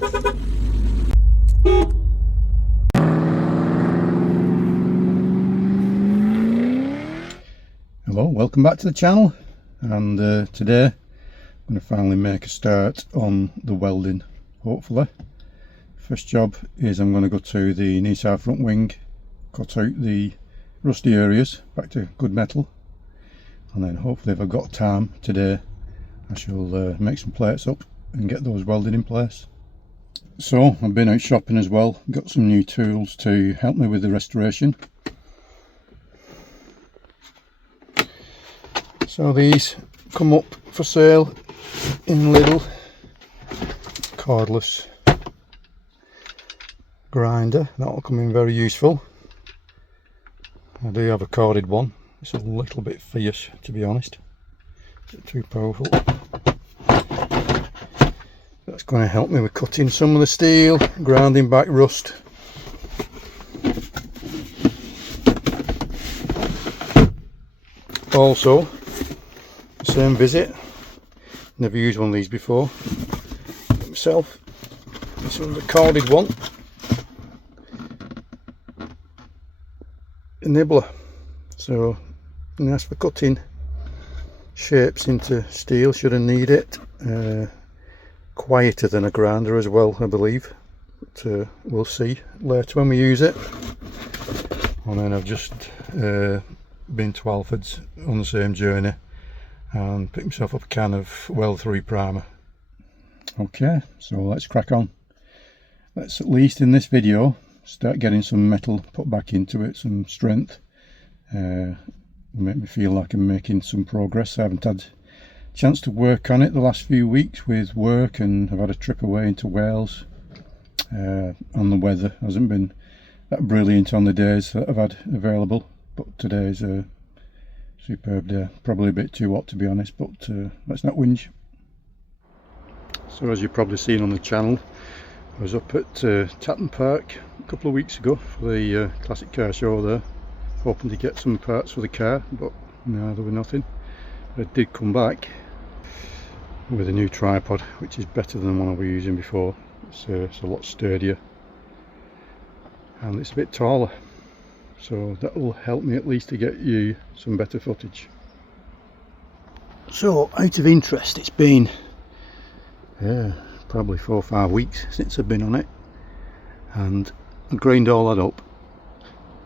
Hello, welcome back to the channel, and today I'm going to finally make a start on the welding, hopefully. First job is I'm going to go to the Nearside front wing, cut out the rusty areas back to good metal, and then hopefully if I've got time today I shall make some plates up and get those welded in place. So I've been out shopping as well, got some new tools to help me with the restoration. So these come up for sale in Lidl. Cordless grinder, that'll come in very useful. I do have a corded one, it's a little bit fierce to be honest, a bit too powerful. That's going to help me with cutting some of the steel, grinding back rust. Also, same visit, never used one of these before myself. This one's a corded one, a nibbler, so nice for cutting shapes into steel should I need it. Quieter than a grinder as well, I believe, but we'll see later when we use it. And then I've just been to Alfred's on the same journey and picked myself up a can of Weld 3 primer. Okay, so let's crack on. Let's at least in this video start getting some metal put back into it, some strength. Make me feel like I'm making some progress. I haven't had a chance to work on it the last few weeks with work, and I've had a trip away into Wales, and the weather hasn't been that brilliant on the days that I've had available, but today's a superb day. Probably a bit too hot to be honest, but let's not whinge. So as you've probably seen on the channel, I was up at Tatton Park a couple of weeks ago for the classic car show there, hoping to get some parts for the car, but no, there were nothing. I did come back with a new tripod, which is better than the one I was using before. It's a lot sturdier and it's a bit taller, so that will help me at least to get you some better footage. So out of interest, it's been probably 4 or 5 weeks since I've been on it, and I grained all that up,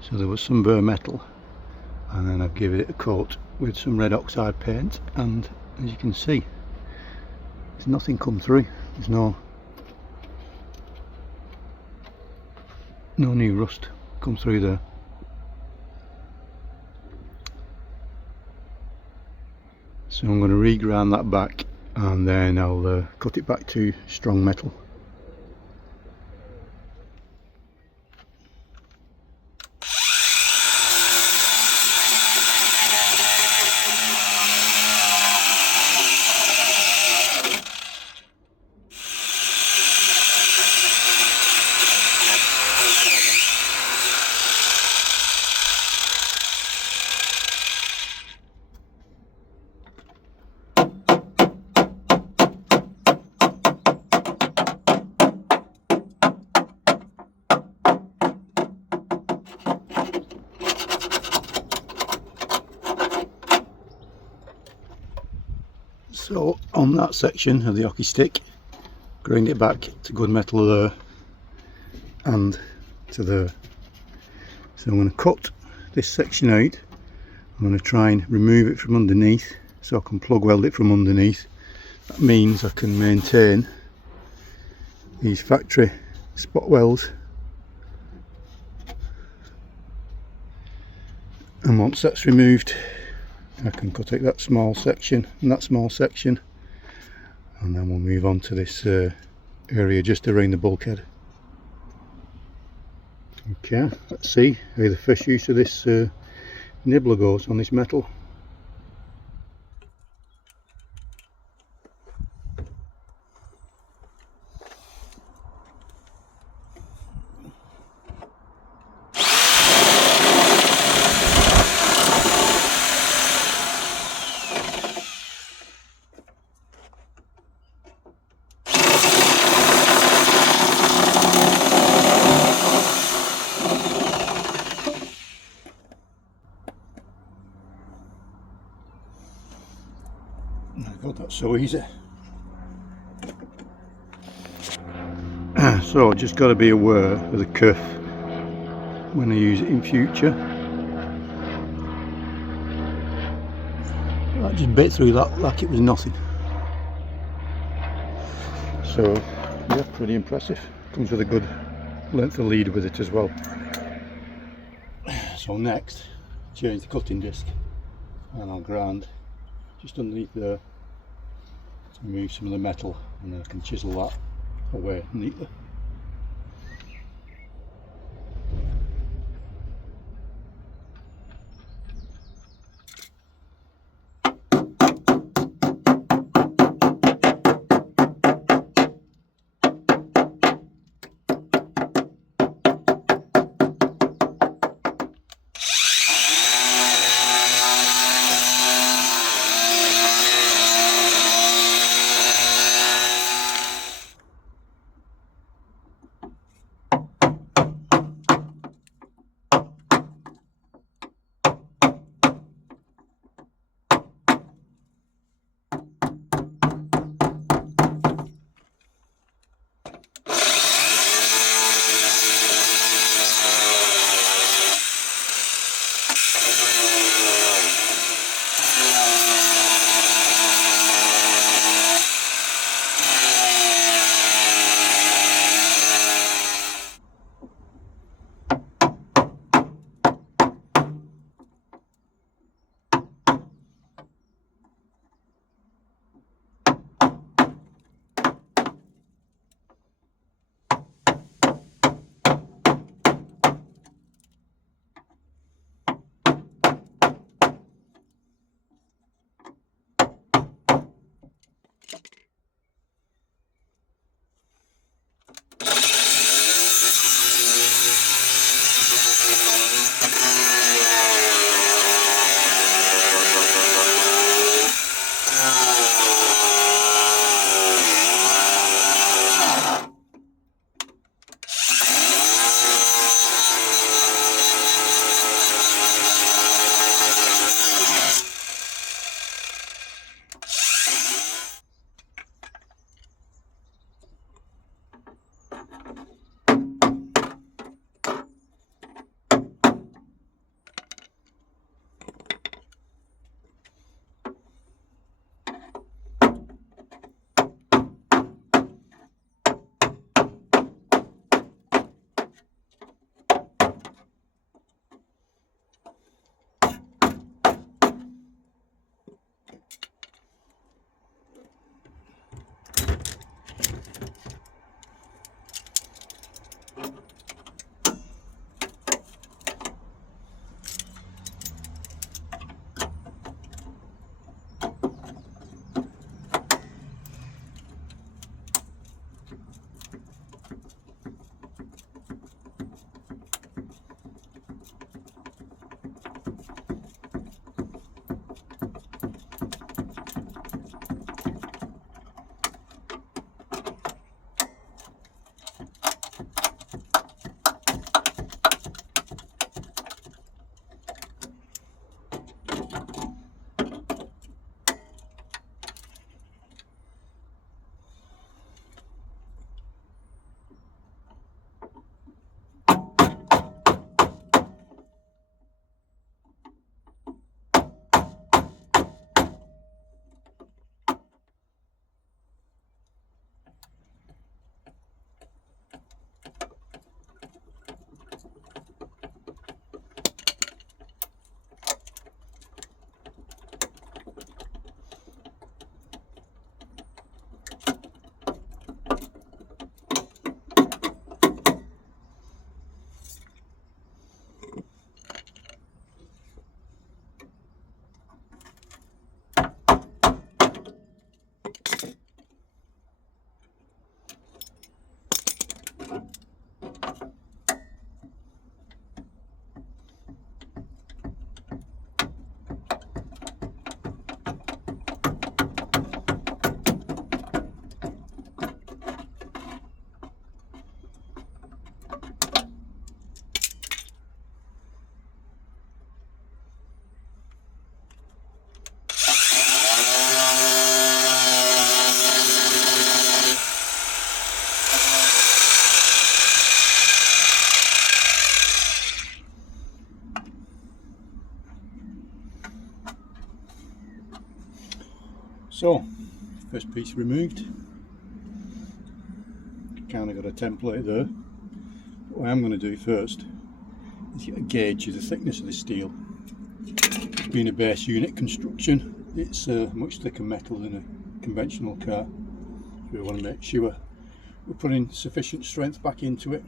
so there was some bare metal, and then I've given it a coat with some red oxide paint, and as you can see there's nothing come through. There's no new rust come through there. So I'm going to regrind that back, and then I'll cut it back to strong metal. So on that section of the hockey stick, grind it back to good metal there and to there. So I'm going to cut this section out. I'm going to try and remove it from underneath so I can plug weld it from underneath. That means I can maintain these factory spot welds, and once that's removed I can cut out that small section and that small section, and then we'll move on to this area just around the bulkhead. Okay, let's see how the first use of this nibbler goes on this metal. God, that's so easy. So just got to be aware of the cuff when I use it in future. I just bit through that like it was nothing. So yeah, pretty impressive. Comes with a good length of lead with it as well. So next, change the cutting disc and I'll grind just underneath there to remove some of the metal, and then I can chisel that away neatly. So, first piece removed. Kind of got a template there. What I'm going to do first is get a gauge of the thickness of the steel. Being a base unit construction, it's much thicker metal than a conventional car. So we want to make sure we're putting sufficient strength back into it.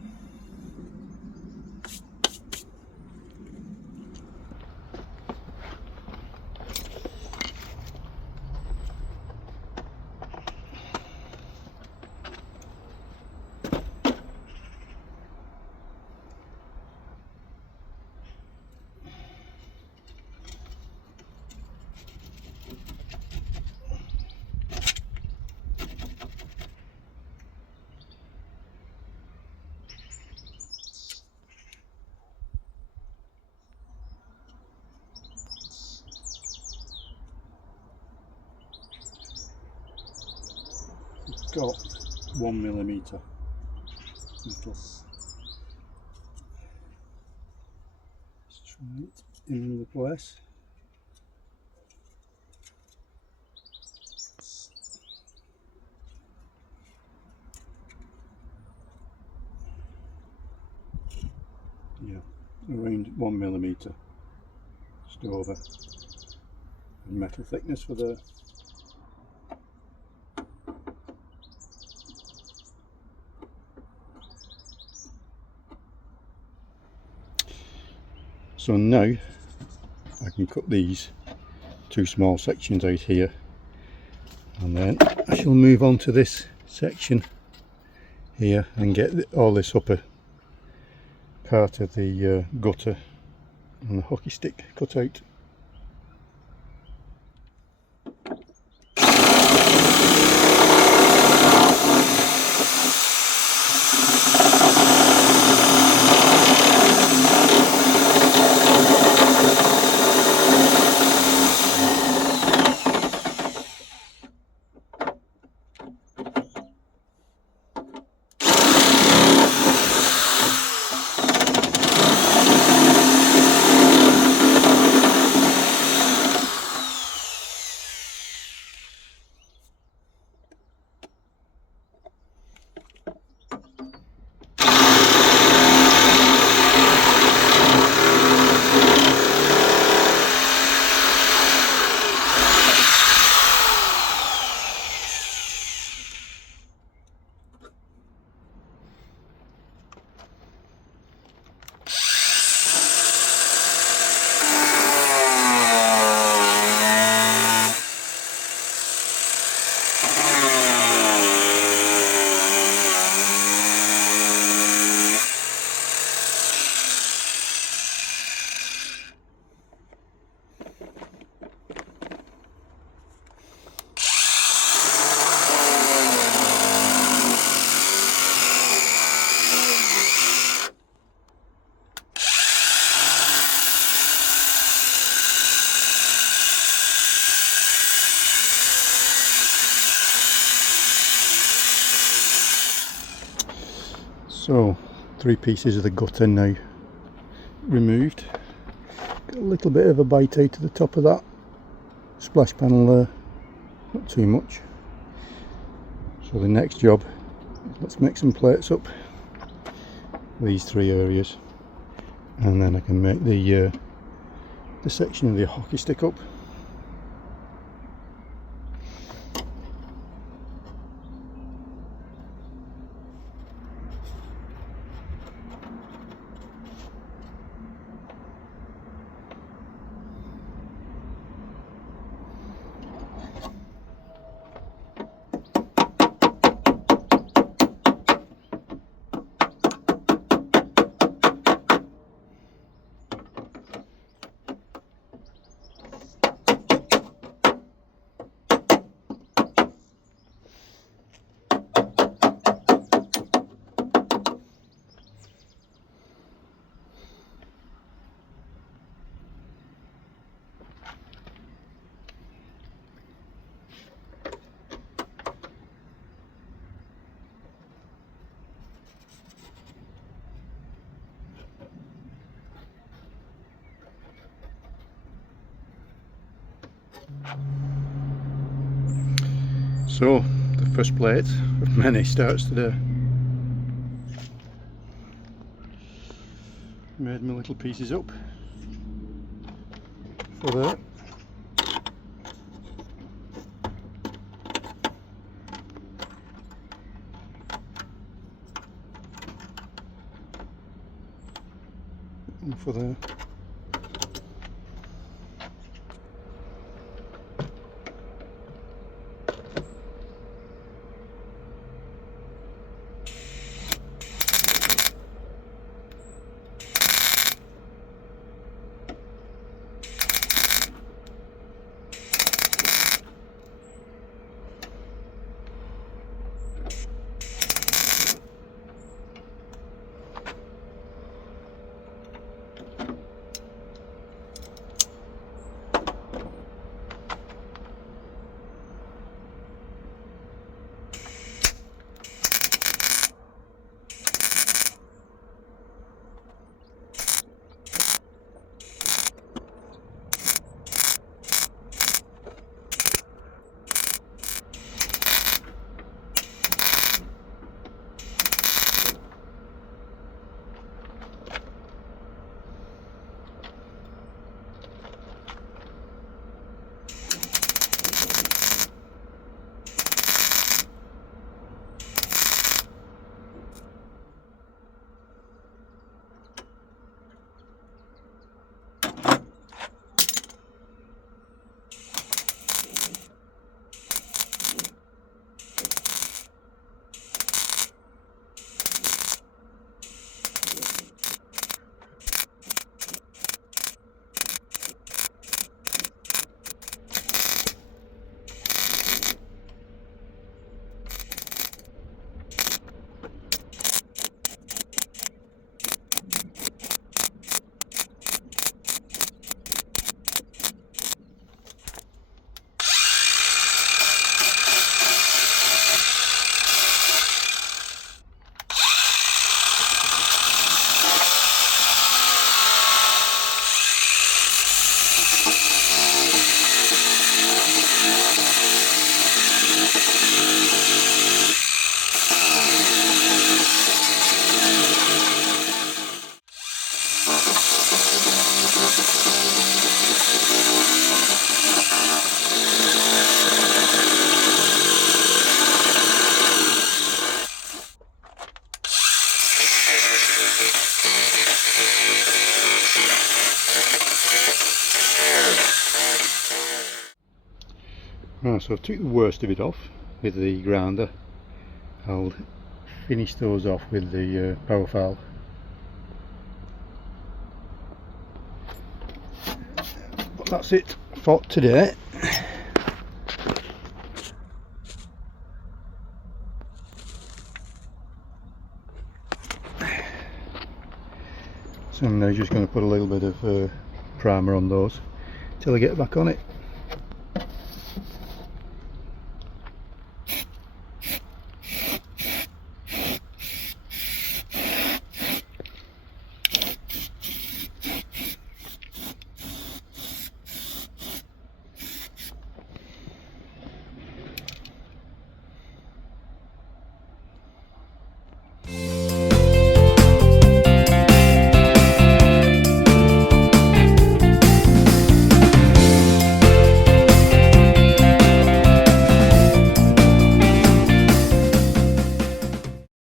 Got 1mm metal. Let's try it in another place. Yeah, around 1mm just over, and metal thickness for the So now I can cut these two small sections out here, and then I shall move on to this section here and get all this upper part of the gutter and the hockey stick cut out. So 3 pieces of the gutter now removed. Got a little bit of a bite out to the top of that splash panel there, not too much. So the next job, let's make some plates up these 3 areas, and then I can make the section of the hockey stick up. So the first plate of many starts today. Made my little pieces up for that. And for there. Right, so I've took the worst of it off with the grinder. I'll finish those off with the power file. But that's it for today. So I'm now just going to put a little bit of primer on those till I get back on it.